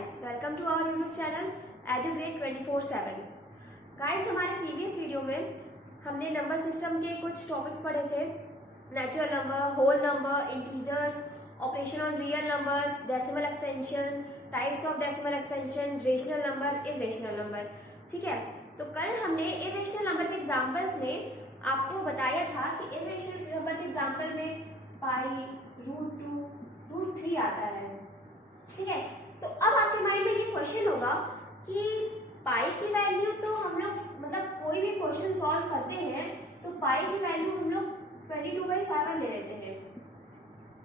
guys, welcome to our YouTube channel EduGrade 24/7। Guys, हमारे previous video में हमने number system के कुछ टॉपिक्स पढ़े थे। Natural number, whole number, integers, operation on real numbers, decimal expansion, types of decimal expansion, rational number, irrational number. ठीक है, तो कल हमने इरेशनल नंबर के एग्जाम्पल्स में आपको बताया था कि इरेशनल नंबर के एग्जाम्पल में पाई, √2, √3 आता है। ठीक है, तो अब आपके माइंड में ये क्वेश्चन होगा कि पाई की वैल्यू तो हम लोग कोई भी क्वेश्चन सॉल्व करते हैं तो पाई की वैल्यू हम लोग 22/7 ले लेते हैं।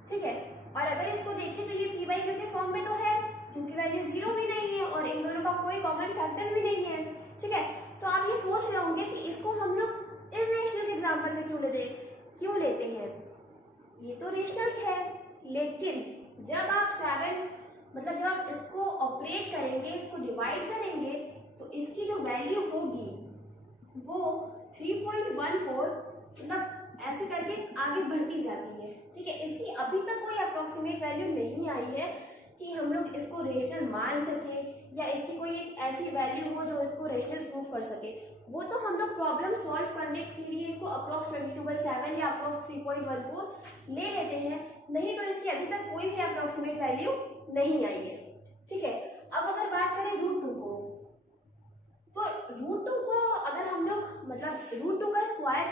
ठीक है, और अगर इसको देखें तो ये p/q के फॉर्म में तो है क्योंकि वैल्यू 0 भी नहीं है और इन दोनों का कोई कॉमन फैक्टर भी नहीं है। ठीक है, तो आप ये सोच रहे होंगे कि इसको हम लोग इरेशनल एग्जाम्पल में क्यों लेते हैं। ये तो रेशनल है, लेकिन जब आप जब आप इसको ऑपरेट करेंगे, इसको डिवाइड करेंगे तो इसकी जो वैल्यू होगी वो 3.14 ऐसे करके आगे बढ़ती जाती है। ठीक है, इसकी अभी तक कोई अप्रोक्सीमेट वैल्यू नहीं आई है कि हम लोग इसको रेशनल मान सके या इसकी कोई एक ऐसी वैल्यू हो जो इसको रेशनल प्रूव कर सके। वो तो हम लोग प्रॉब्लम सॉल्व करने के लिए इसको अप्रोक्स 22/7 या अप्रोक्स 3.14 ले लेते हैं, नहीं तो इसकी अभी तक कोई भी अप्रोक्सीमेट वैल्यू नहीं आई है। ठीक है, अब अगर बात करें √2 को, तो √2 को अगर हम लोग √2 का स्क्वायर,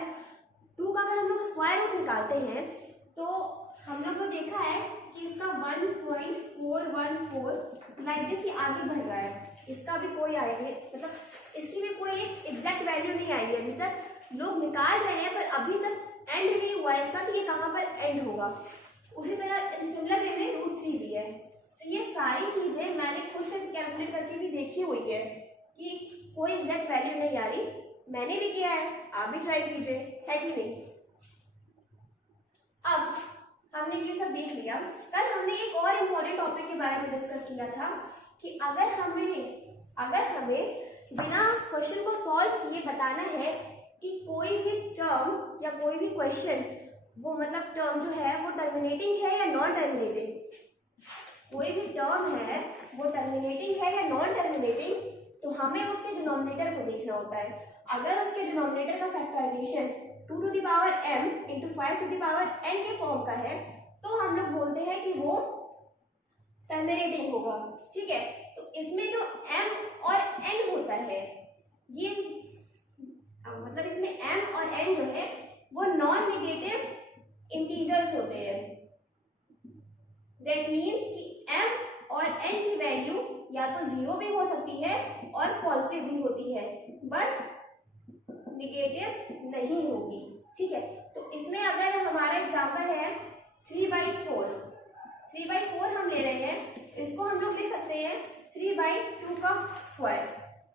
2 का अगर हम लोग स्क्वायर रूट निकालते हैं तो हम लोग को देखा है कि इसका 1.414 लाइक दिस ये आगे बढ़ रहा है। इसका भी कोई आएगा इसकी भी कोई एक एग्जैक्ट वैल्यू नहीं आई है। अभी तक लोग निकाल रहे हैं पर अभी तक एंड नहीं हुआ है इसका कि ये कहाँ पर एंड होगा। उसी तरह सिमिलर वे में √3 भी है। तो ये सारी चीजें मैंने खुद से कैलकुलेट करके भी देखी हुई है कि कोई एग्जैक्ट वैल्यू नहीं आ रही। मैंने भी किया है, आप भी ट्राई कीजिए, है कि नहीं। अब हमने ये सब देख लिया। कल हमने एक और इम्पोर्टेंट टॉपिक के बारे में डिस्कस किया था कि अगर हमें बिना क्वेश्चन को सॉल्व किए बताना है कि कोई भी टर्म या कोई भी क्वेश्चन वो टर्म जो है वो टर्मिनेटिंग है या नॉन टर्मिनेटिंग, कोई भी टर्म है वो टर्मिनेटिंग है या नॉन टर्मिनेटिंग, तो हमें उसके डिनोमिनेटर को देखना होता है। अगर उसके डिनोमिनेटर का फैक्टराइजेशन 2m × 5n के फॉर्म का है तो हम लोग बोलते हैं कि वो टर्मिनेटिंग होगा। ठीक है, तो इसमें जो m और n होता है ये इसमें m और n जो है वो नॉन नेगेटिव इंटीजर्स होते हैं। दैट मीन्स कि m और n की वैल्यू या तो 0 भी हो सकती है और पॉजिटिव भी होती है बट नेगेटिव नहीं होगी। ठीक है, तो इसमें अगर हमारा एग्जांपल है 3/4 हम ले रहे हैं, इसको हम लोग लिख सकते हैं 3/2 का स्क्वायर,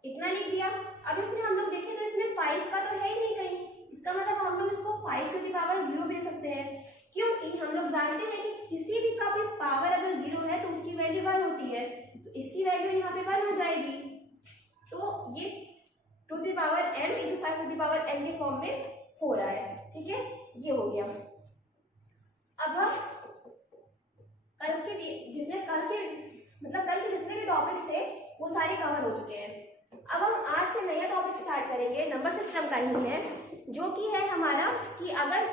इतना लिख दिया। अब इसमें हम लोग देखें तो इसमें 5 का तो है ही नहीं कहीं, इसका हम लोग इसको 5⁻0 भी लिख सकते हैं क्योंकि हम लोग जानते हैं कि किसी भी का भी पावर अगर 0 है तो उसकी वैल्यू 1 होती है, तो इसकी वैल्यू यहाँ पे 1 हो जाएगी। तो ये 2m × 5n के फॉर्म में हो रहा है। ठीक है, ये हो गया। अब हम कल के जितने भी टॉपिक्स थे वो सारे कवर हो चुके हैं। अब हम आज से नया टॉपिक स्टार्ट करेंगे, नंबर सिस्टम का ही है, जो कि है हमारा कि अगर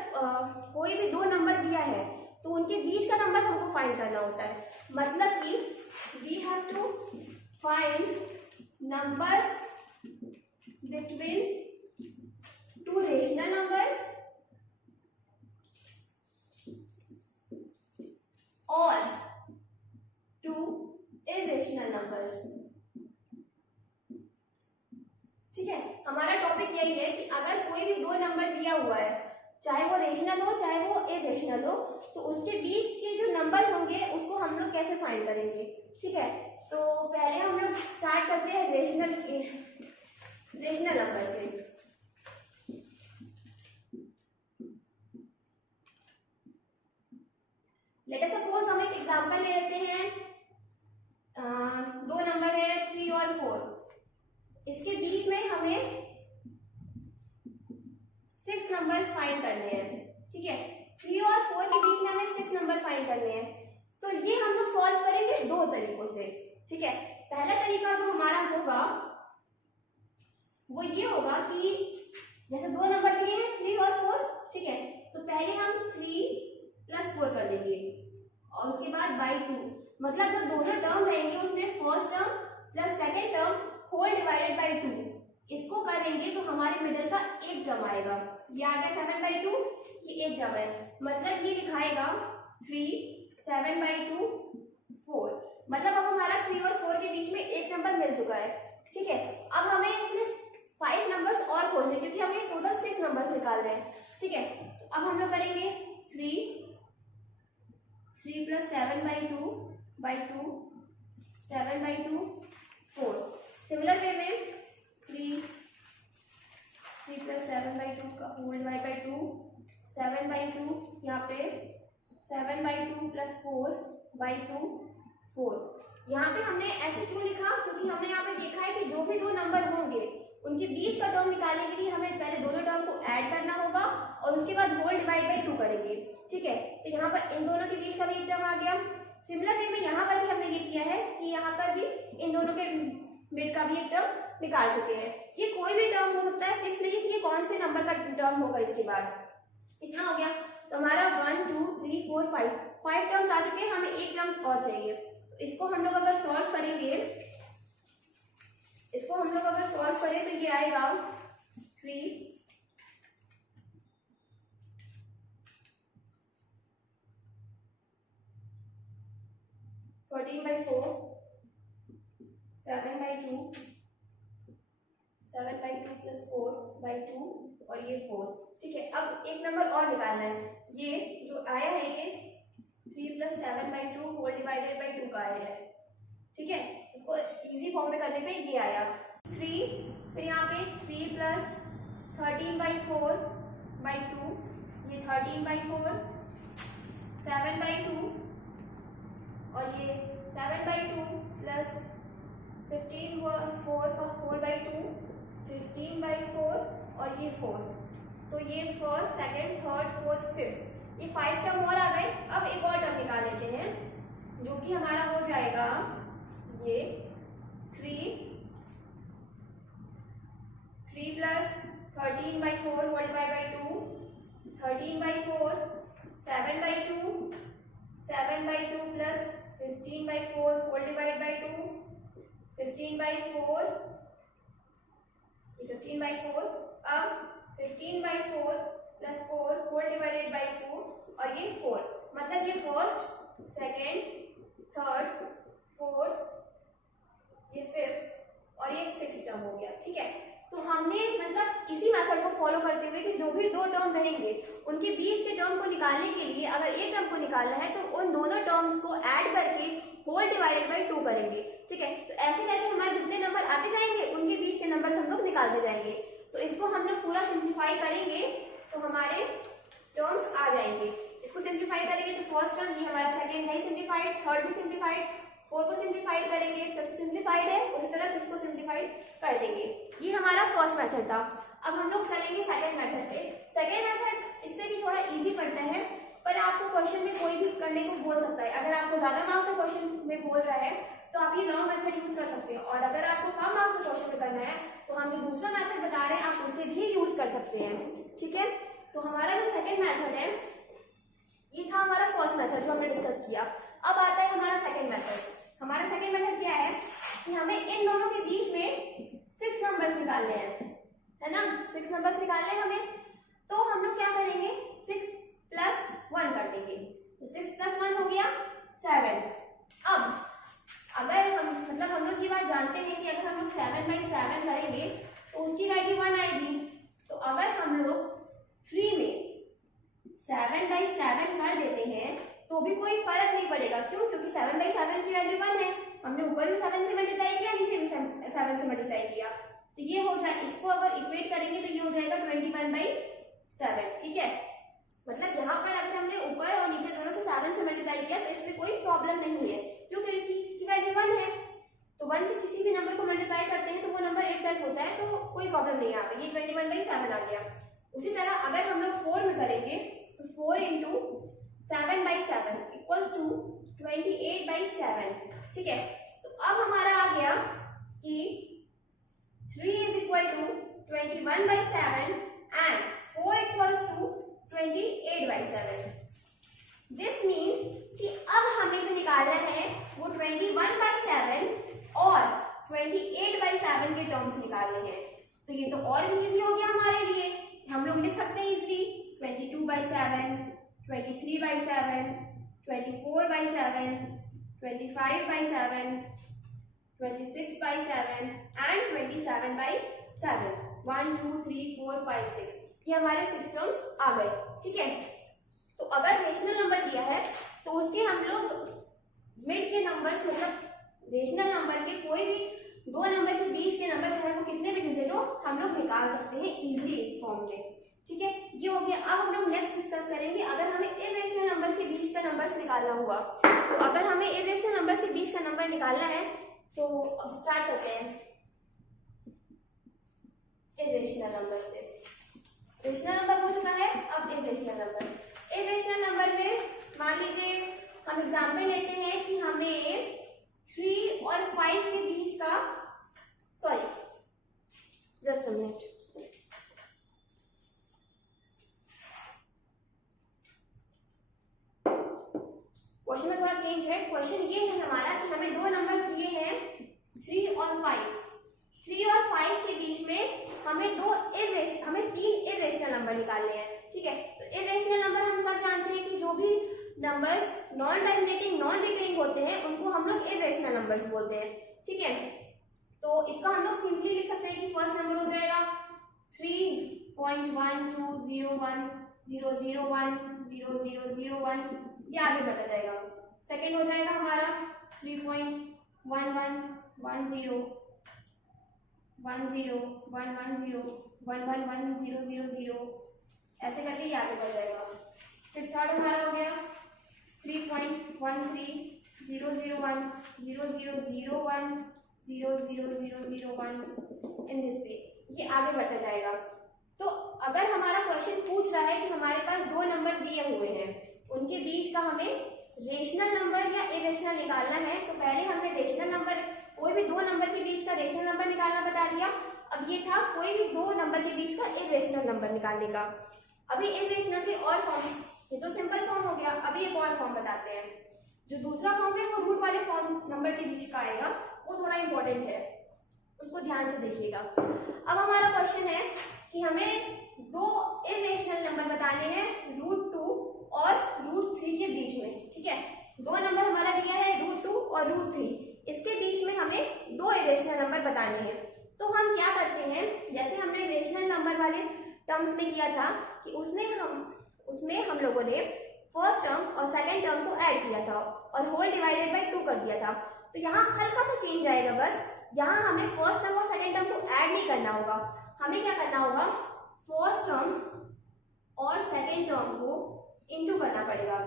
कोई भी 2 नंबर दिया है तो उनके बीच का नंबर हमको फाइंड करना होता है। मतलब कि we have to find numbers between 2 rational numbers और 2 irrational numbers। ठीक है, हमारा टॉपिक यही है कि अगर कोई भी 2 नंबर दिया हुआ है, चाहे वो रेशनल हो चाहे वो इरेशनल हो, तो उसके बीच के जो नंबर होंगे उसको हम लोग कैसे फाइंड करेंगे। ठीक है, तो पहले हम लोग स्टार्ट करते हैं रेशनल नंबर से। लेट अस सपोज हम एक एग्जांपल ले लेते हैं, 2 नंबर है 3 और 4, इसके बीच में हमें 6 नंबर्स फाइंड करने हैं। ठीक है, 3 और 4 के बीच में हमें 6 नंबर फाइंड करने हैं। तो ये हम लोग सॉल्व करेंगे 2 तरीकों से। ठीक है, पहला तरीका जो हमारा होगा वो ये होगा कि जैसे दो नंबर दिए हैं 3 और 4, ठीक है, तो पहले हम 3 + 4 कर देंगे और उसके बाद बाई 2, मतलब जो दोनों टर्म रहेंगे उसमें first term plus second term whole divided by 2, इसको करेंगे तो हमारे मिडिल का एक टर्म आएगा। ये आ गया 7/2, ये एक टर्म है, मतलब ये लिखाएगा 3 7/2 4, मतलब अब हमारा 3 और 4 के बीच में एक नंबर मिल चुका है। ठीक है, अब हमें इसमें 5 नंबर्स और खोजने, क्योंकि हमें टोटल 6 नंबर्स निकालने हैं। ठीक है, तो अब हम लोग करेंगे 3 + 7/2 7/2 4। सिमिलर वे में 3 + 7/2 का होल डिवाइड बाई 2 7/2, यहाँ पे 7/2 + 4/2 4। यहाँ पे हमने ऐसे क्यों लिखा, क्योंकि हमने यहाँ पे देखा है कि जो भी दो नंबर होंगे उनके बीच का टर्म निकालने के लिए हमें पहले दोनों टर्म को ऐड करना होगा और उसके बाद होल डिवाइड बाई 2 करेंगे। ठीक है, तो यहाँ पर इन दोनों के बीच का भी एक टर्म आ गया। सिमिलर वे में यहाँ पर भी हमने ये किया है कि यहाँ पर भी इन दोनों के मिड का भी एक टर्म निकाल चुके हैं। ये कोई भी टर्म हो सकता है, फिक्स नहीं कि ये कौन से नंबर का टर्म होगा। इसके बाद इतना हो गया, तो हमारा 1 2 3 4 5 टर्म्स आ चुके हैं, हमें एक टर्म्स और चाहिए। तो इसको हम लोग अगर सॉल्व करेंगे, तो ये आएगा 3 13/4 7/2 7/2 + 4/2 और ये 4। ठीक है, अब एक नंबर और निकालना है। ये जो आया है ये 3 + 7/2 होल डिवाइडेड बाई 2 का आया है। ठीक है, इसको इजी फॉर्म में करने पे ये आया 3, फिर यहाँ पे 3 + 13/4/2, ये 13/4 7/2 और ये 7/2 + 15/4 का होल बाई 2 15/4 और ये 4। तो ये first second third fourth fifth, ये 5 टर्म और आ गए। अब एक और टर्म निकाल लेते हैं, जो कि हमारा हो जाएगा ये 3 + 13/4 whole divide by 2 13/4 7/2 7/2 + 15/4 whole divide by 2 15/4 ये 15/4। अब 15/4 + 4 होल डिवाइडेड बाई 4 और ये 4, मतलब ये फर्स्ट सेकेंड थर्ड फोर्थ ये फिफ्थ और ये 6 टर्म हो गया। ठीक है, तो हमने मतलब इसी मेथड को फॉलो करते हुए कि जो भी दो टर्म रहेंगे उनके बीच के टर्म को निकालने के लिए अगर एक टर्म को निकालना है तो उन दोनों टर्म्स को ऐड करके होल डिवाइडेड बाई 2 करेंगे। ठीक है, तो ऐसे करके हमारे जितने नंबर आते जाएंगे उनके बीच के नंबर हम लोग निकालते जाएंगे। तो इसको हम लोग पूरा सिंप्लीफाई करेंगे तो हमारे टर्म्स आ जाएंगे। इसको सिंप्लीफाई करेंगे तो फर्स्ट टर्म ये हमारा सेकेंड है सिंप्लीफाइड, थर्ड भी सिंप्लीफाइड, 4 को सिंप्लीफाइड करेंगे, फिफ्थ सिंप्लीफाइड है, उसी तरह 6 को सिंप्लीफाइड कर देंगे। ये हमारा फर्स्ट मेथड था। अब हम लोग चलेंगे सेकंड मेथड पे। सेकंड मेथड इससे भी थोड़ा इजी पड़ता है, पर आपको क्वेश्चन में कोई भी करने को बोल सकता है। अगर आपको ज्यादा मार्क्स से क्वेश्चन में बोल रहा है तो आप ये लॉन्ग मेथड यूज कर सकते हैं, और अगर आपको कम मार्क्स से क्वेश्चन में करना है तो हम जो दूसरा मेथड बता रहे हैं आप उसे भी यूज कर सकते हैं। ठीक है, तो हमारा जो सेकंड मेथड है ये था हमारा फर्स्ट मेथड जो हमने डिस्कस किया। अब आता है हमारा सेकंड मेथड। हमारा सेकंड मेथड क्या है कि हमें इन दोनों के बीच में 6 नंबर्स निकालने हैं, है ना, 6 नंबर्स निकालने हैं हमें। तो हम लोग क्या करेंगे 6 + 1 कर देंगे, तो 6 + 1 हो गया 7। अब अगर हम लोग ये बात जानते हैं कि अगर हम लोग 7/7 करेंगे तो उसकी वैल्यू 1 आएगी। तो अगर हम लोग 3 में 7/7 कर देते हैं तो भी कोई फर्क नहीं पड़ेगा। क्यों? क्योंकि 7/7 की वैल्यू 1 है, हमने ऊपर भी 7 से मल्टीप्लाई किया, नीचे भी 7 से मल्टीप्लाई किया, तो ये हो जाए, इसको अगर इक्वेट करेंगे तो ये हो जाएगा 21/7। ठीक है, मतलब यहाँ पर अगर हमने ऊपर और नीचे दोनों से 7 से मल्टीप्लाई किया तो इसमें कोई प्रॉब्लम नहीं हुई है। क्यों? क्योंकि इसकी वैल्यू 1 है, तो 1 से किसी भी नंबर को मल्टीप्लाई करते हैं तो वो नंबर इटसेल्फ होता है, तो कोई प्रॉब्लम नहीं है यहाँ पे। ये 21/7 आ गया। उसी तरह अगर हम लोग 4 में करेंगे तो 4 × 7/7 = 28/7। ठीक है, तो अब हमारा आ गया कि 3 is equal to 21/7 and 4 equals to 28/7. This means कि अब हमें जो निकालना है वो 21/7 और 28/7 के टर्म्स निकालने हैं। तो ये तो और भी इजी हो गया हमारे लिए, हम लोग लिख सकते हैं इजली 22/7, 23/7, 24/7, 25/7, 26/7 and 27/7। 1 2 3 4 5 6 ये हमारे 6 टर्म्स आ गए। ठीक है, तो अगर रेशनल नंबर दिया है तो उसके हम लोग मिड के नंबर्स, मतलब रेशनल नंबर के कोई भी दो नंबर के बीच के नंबर चाहे वो कितने भी डिजिट हो, हम लोग निकाल सकते हैं इजीली इस फॉर्म में। ठीक है, ये हो गया। अब हम लोग नेक्स्ट डिस्कस करेंगे अगर हमें इरेशनल नंबर्स के बीच का नंबर्स निकालना हुआ। तो अगर हमें इरेशनल नंबर्स के बीच का नंबर निकालना है तो अब स्टार्ट करते हैं इरेशनल नंबर से। रेशनल नंबर हो चुका है, अब इरेशनल नंबर। इरेशनल नंबर में मान लीजिए हम एग्जाम्पल लेते हैं कि हमें 3 और 5 के बीच का, sorry just a minute, question में थोड़ा चेंज है। क्वेश्चन ये है हमारा कि हमें दो नंबर्स दिए हैं 3 और 5। 3 और 5 के बीच में हमें हमें 3 इरेशनल नंबर निकालने हैं। ठीक है, तो इरेशनल नंबर हम सब जानते हैं कि जो भी numbers non terminating non recurring होते हैं उनको हम लोग इरेशनल नंबर्स बोलते हैं। ठीक है, तो इसका हम लोग सिंपली लिख सकते हैं कि फर्स्ट नंबर हो जाएगा 3.120100100001, ये आगे बढ़ता जाएगा। सेकेंड हो जाएगा हमारा 3.111010111000111000, ऐसे करके ये आगे बढ़ जाएगा। फिर थर्ड हमारा हो गया 3.1300100001000001 इन दिस वे, ये आगे बढ़ता जाएगा। तो अगर हमारा क्वेश्चन पूछ रहा है कि हमारे पास दो नंबर दिए हुए हैं, उनके बीच का हमें रेशनल नंबर या इरेशनल निकालना है, तो पहले हमने रेशनल नंबर, कोई भी दो नंबर के बीच का रेशनल नंबर निकालना बता दिया। अब ये था कोई भी दो नंबर के बीच का इरेशनल नंबर निकालने का। अभी इरेशनल के और फॉर्म, ये तो सिंपल फॉर्म हो गया, अभी एक और फॉर्म बताते हैं। जो दूसरा फॉर्म है वो रूट वाले फॉर्म नंबर के बीच का आएगा, वो थोड़ा इंपॉर्टेंट है, उसको ध्यान से देखिएगा। अब हमारा क्वेश्चन है कि हमें दो इरेशनल नंबर बताने हैं √2 और √3 के बीच में। ठीक है, दो नंबर हमारा दिया है √2 और √3, इसके बीच में हमें दो इरेशनल नंबर बताने हैं। तो हम क्या करते हैं, जैसे हमने रेशनल नंबर वाले टर्म्स में किया था कि उसमें हम लोगों ने फर्स्ट टर्म और सेकेंड टर्म को ऐड किया था और होल डिवाइडेड बाय 2 कर दिया था। तो यहाँ हल्का सा चेंज आएगा, बस यहाँ हमें फर्स्ट टर्म और सेकेंड टर्म को ऐड नहीं करना होगा। हमें क्या करना होगा, फर्स्ट टर्म और सेकेंड टर्म को इंटू करना पड़ेगा,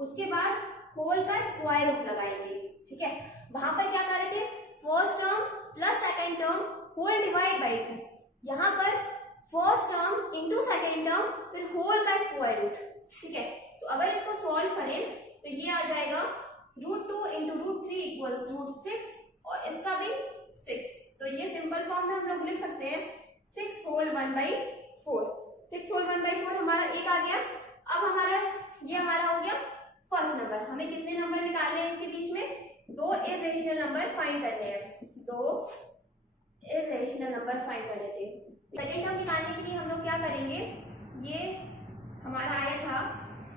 उसके बाद होल का स्क्वायर रूट लगाएंगे। ठीक है, वहां पर क्या कर रहे थे, first term plus second term whole divide by 2, यहाँ पर first term into second term फिर होल का स्क्वायर रूट। ठीक है, तो अगर इसको सॉल्व करें तो ये आ जाएगा √2 इंटू √3 इक्वल्स √6 और इसका भी 6। तो ये सिंपल फॉर्म में हम लोग लिख सकते हैं 6 होल 1/4। 6 होल 1/4 हमारा एक आ गया। अब ये हमारा हो गया फर्स्ट नंबर। हमें कितने नंबर निकालने हैं इसके बीच में, दो इरेशनल नंबर फाइंड करने हैं, दो इरेशनल नंबर फाइंड करने थे। सेकेंड टर्म निकालने के लिए हम लोग क्या करेंगे, ये हमारा आया था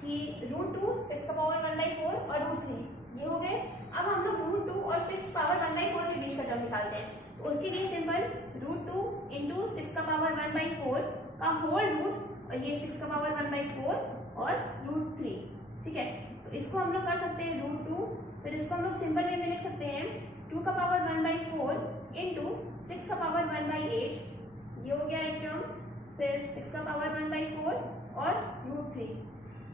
कि √2 6 का पावर 1/4 और √3 ये हो गए। अब हम लोग √2 और 6 पावर 1/4 के बीच का टर्म निकालते हैं। तो उसके लिए सिंपल √2 इंटू 6 का पावर 1/4 का होल रूट और ये 6 का पावर 1/4 और √3। ठीक है, तो इसको हम लोग कर सकते हैं √2, फिर इसको हम लोग सिंपल वे में लिख सकते हैं 2 का पावर 1/4 इंटू 6 का पावर 1/8, ये हो गया एक टर्म, फिर 6 का पावर 1/4 और √3।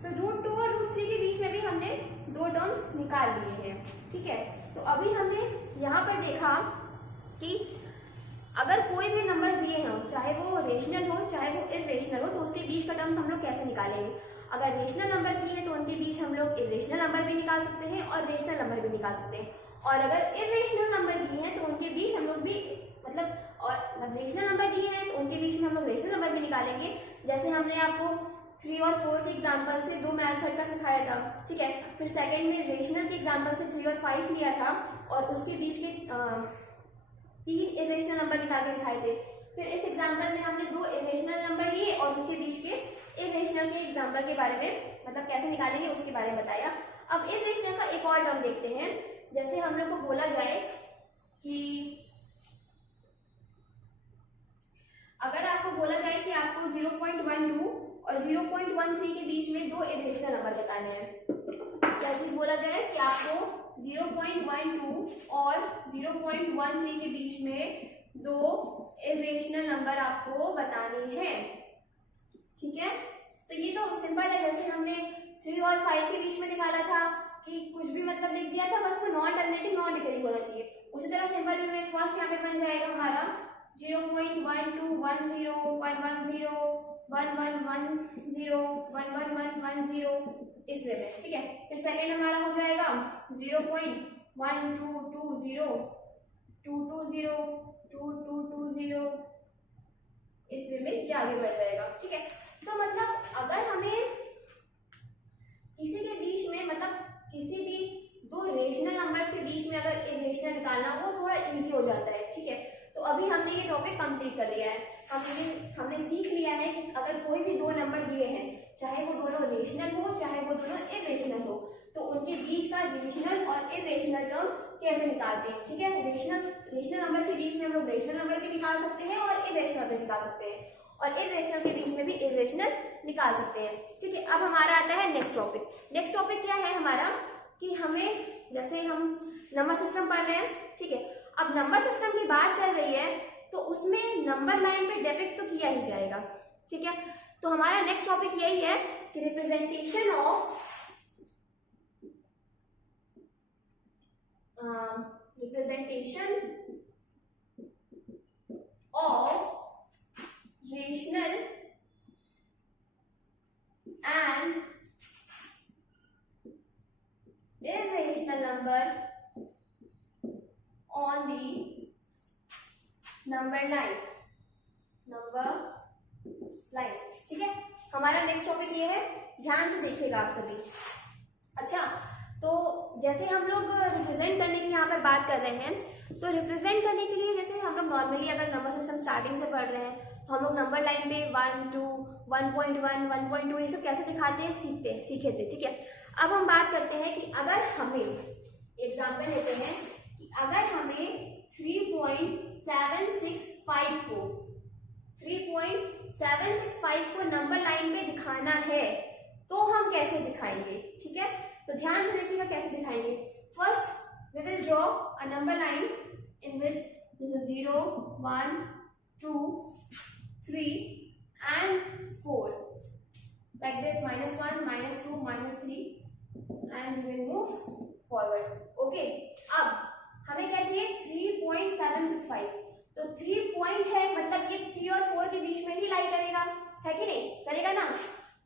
तो √2 और √3 के बीच में भी हमने दो टर्म्स निकाल लिए हैं। ठीक है, तो अभी हमने यहाँ पर देखा कि अगर कोई भी नंबर्स दिए हों, चाहे वो रेशनल हो चाहे वो इरेशनल हो, तो उसके बीच का टर्म्स हम लोग कैसे निकालेंगे। अगर रेशनल नंबर दिए तो उनके बीच हम लोग इरेशनल नंबर भी निकाल सकते हैं और रेशनल नंबर भी निकाल सकते हैं। और अगर इरेशनल नंबर दिए हैं तो उनके बीच हम लोग भी मतलब और रेशनल नंबर दिए हैं तो उनके बीच में हम लोग रेशनल नंबर भी निकालेंगे। जैसे हमने आपको 3 और 4 के एग्जांपल से 2 मेथड का सिखाया था, ठीक है। फिर सेकंड में रेशनल के एग्जांपल से 3 और 5 लिया था और उसके बीच के 3 इरेशनल नंबर निकाल के दिखाए थे। फिर इस एग्जांपल में हमने 2 इरेशनल नंबर लिए और उसके बीच के इरेशनल के एग्जांपल के बारे में मतलब कैसे निकालेंगे उसके बारे में बताया। अब इरेशनल का एक और टर्म देखते हैं। जैसे हम लोग को बोला जाए कि अगर आपको बोला जाए कि आपको 0.12 और 0.13 के बीच में 2 इरेशनल नंबर बताने हैं। क्या चीज बोला जाए कि आपको 0.12 और 0.13 के बीच में 2 इरेशनल नंबर आपको बताने हैं, ठीक है। तो ये तो सिंपल है। जैसे हमने 3 और 5 के बीच में निकाला था कि कुछ भी मतलब लिख दिया था, बस वो नॉन टर्मिनेटिंग नॉन डिक्रीजिंग होना चाहिए। उसी तरह सिंपल में फर्स्ट यहाँ पे बन जाएगा हमारा 0.12 10 110 1110 1110 इस वे में, ठीक है। फिर सेकेंड हमारा हो जाएगा 0.1220 220 2220 इस वे में ये आगे बढ़ जाएगा, ठीक है। तो मतलब अगर हमें किसी के बीच में मतलब किसी भी 2 रेशनल नंबर्स के बीच में अगर इरेशनल निकालना वो थोड़ा इजी हो जाता है, ठीक है। तो अभी हमने ये टॉपिक कंप्लीट कर लिया है। हमने सीख लिया है कि अगर कोई भी 2 नंबर दिए हैं, चाहे वो दोनों रेशनल हो चाहे वो दोनों इरेशनल हो, तो उनके बीच का रेशनल और इरेशनल टर्म कैसे निकालते हैं, ठीक है। रेशनल नंबर के बीच में हम लोग रेशनल नंबर भी निकाल सकते हैं और इरेशनल भी निकाल सकते हैं और इरेशनल के बीच में भी इरेशनल निकाल सकते हैं, ठीक है। अब हमारा आता है नेक्स्ट टॉपिक। नेक्स्ट टॉपिक क्या है हमारा कि हमें जैसे हम नंबर सिस्टम पढ़ रहे हैं, ठीक है। अब नंबर सिस्टम की बात चल रही है तो उसमें नंबर लाइन पे डिपिक्ट तो किया ही जाएगा, ठीक है। तो हमारा नेक्स्ट टॉपिक यही है कि representation of rational and irrational number on the number line, ठीक है। हमारा नेक्स्ट टॉपिक ये है, ध्यान से देखिएगा आप सभी। अच्छा, तो जैसे हम लोग रिप्रेजेंट करने की यहाँ पर बात कर रहे हैं, तो रिप्रेजेंट करने के लिए जैसे हम लोग नॉर्मली अगर नंबर सिस्टम स्टार्टिंग से पढ़ रहे हैं तो हम लोग नंबर लाइन पे 1 2 1.1 1.2 ये सब कैसे दिखाते हैं सीखे थे, ठीक है। अब हम बात करते हैं कि अगर हमें एग्जाम्पल लेते हैं कि अगर हमें 3.765 को नंबर लाइन पे दिखाना है तो हम कैसे दिखाएंगे, ठीक है। तो ध्यान से देखिएगा कैसे दिखाएंगे। First we will draw a number line in which this is 0 1 2 3 and 4 like this, -1 -2 -3 and we will move forward, okay। अब हमें क्या चाहिए 3.765, तो 3 पॉइंट है मतलब ये 3 और 4 के बीच में ही लाई करेगा, है कि नहीं, करेगा ना।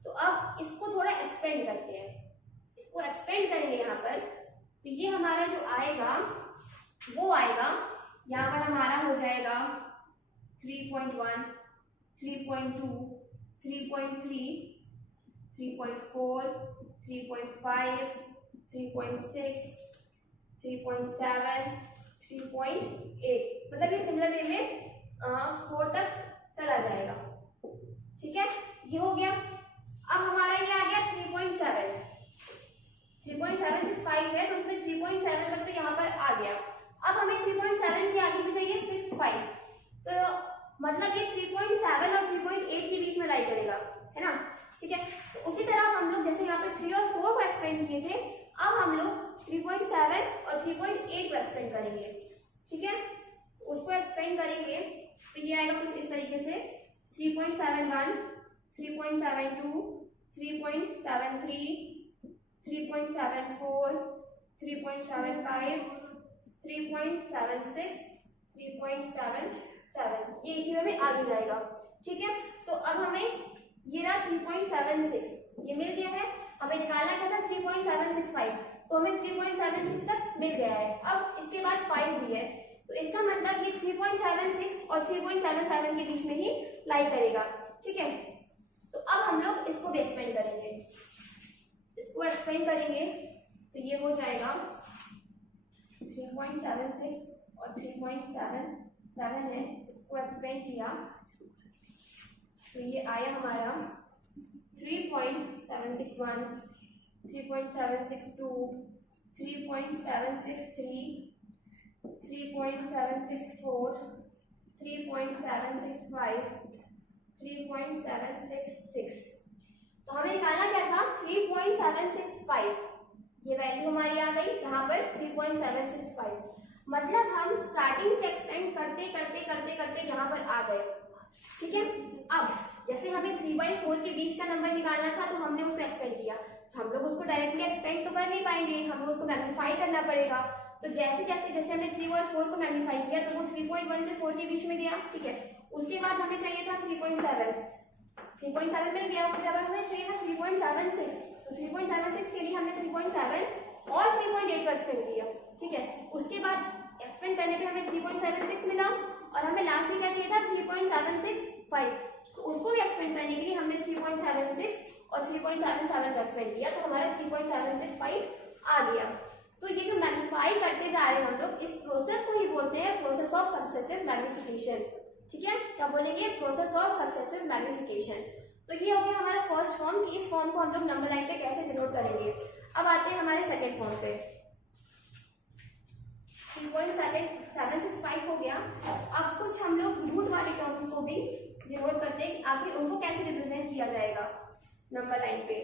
तो अब इसको थोड़ा एक्सपेंड करते हैं, इसको एक्सपेंड करेंगे यहाँ पर। तो ये हमारा जो आएगा वो आएगा यहाँ पर हमारा हो जाएगा 3.1 3.2 3.3 3.4 3.5 3.6 3.7 3.8 मतलब ये सिमिलर वे में 4 तक चला जाएगा, ठीक है। ये हो गया। अब हमारा ये आ गया 3.765 है तो उसमें 3.7 तक तो यहाँ पर आ गया। अब हमें 3.7 के आगे भी चाहिए 65, तो मतलब ये 3.7 और 3.8 के बीच में लाई करेगा, है ना, ठीक है। तो उसी तरह हम लोग जैसे यहाँ पे 3 और 4 को एक्सपेंड किए थे, अब हम लोग 3.7 और 3.8 को एक्सपेंड करेंगे, ठीक है। उसको एक्सपेंड करेंगे तो ये आएगा कुछ इस तरीके से 3.71 3.72 3.73 3.74 3.75 3.76 3.77 ये इसी में आगे जाएगा, ठीक है। तो अब हमें ये रहा 3.76 ये मिल गया है, हमें निकालना क्या था 3.765, तो हमें 3.76 तक मिल गया है। अब इसके बाद 5 भी है, तो इसका मतलब ये 3.76 और 3.77 के बीच में ही लाई करेगा। ठीक है, तो अब हम लोग इसको भी एक्सपेंड करेंगे। इसको एक्सपेंड करेंगे तो ये हो जाएगा 3.76 और 3.77 है, इसको एक्सपेंड किया तो ये आया हमारा 3.761, 3.762, 3.763, 3.764, 3.765, 3.766। तो हमें निकालना क्या था 3.765, ये वैल्यू हमारी आ गई यहाँ पर 3.765। मतलब हम स्टार्टिंग से एक्सटेंड करते करते करते करते यहाँ पर आ गए। ठीक है, अब जैसे हमें 3/4 के बीच का नंबर निकालना था तो हमने उसको एक्सपेंड किया, हम लोग उसको डायरेक्टली एक्सपेंड तो कर नहीं पाएंगे, हमें उसको मैग्नीफाई करना पड़ेगा। तो जैसे जैसे जैसे हमने 3 और 4 को मैग्नीफाई किया तो वो 3.1 से 4 के बीच में गया। ठीक है, उसके बाद हमें चाहिए था 3.7 मिल गया, फिर अब हमें चाहिए था 3.76, तो 3.76 के लिए हमने 3.7 और 3.8 का एक्सपेंड किया। ठीक है, उसके बाद एक्सपेंड करने पे हमें 3.76 मिला और हमें लास्ट में क्या चाहिए था 3.765, तो उसको भी एक्सपेंड करने के लिए हमने 3.76 और 3.77 का एक्सपेंड किया, तो हमारा 3.765 आ गया। तो ये जो मैग्नीफाई करते जा रहे हैं हम लोग, इस प्रोसेस को ही बोलते हैं प्रोसेस ऑफ सक्सेसिव मैग्निफिकेशन। ठीक है, क्या बोलेंगे, प्रोसेस ऑफ सक्सेसिव मैग्निफिकेशन। तो ये हो गया हमारा फर्स्ट फॉर्म कि इस फॉर्म को हम लोग नंबर लाइन पे कैसे डिनोट करेंगे। अब आते हैं हमारे सेकंड फॉर्म पे। 3.765 हो गया। अब कुछ हम लोग रूट वाले टर्म्स को भी डिनोट करते हैं, आखिर उनको कैसे रिप्रेजेंट किया जाएगा नंबर लाइन पे।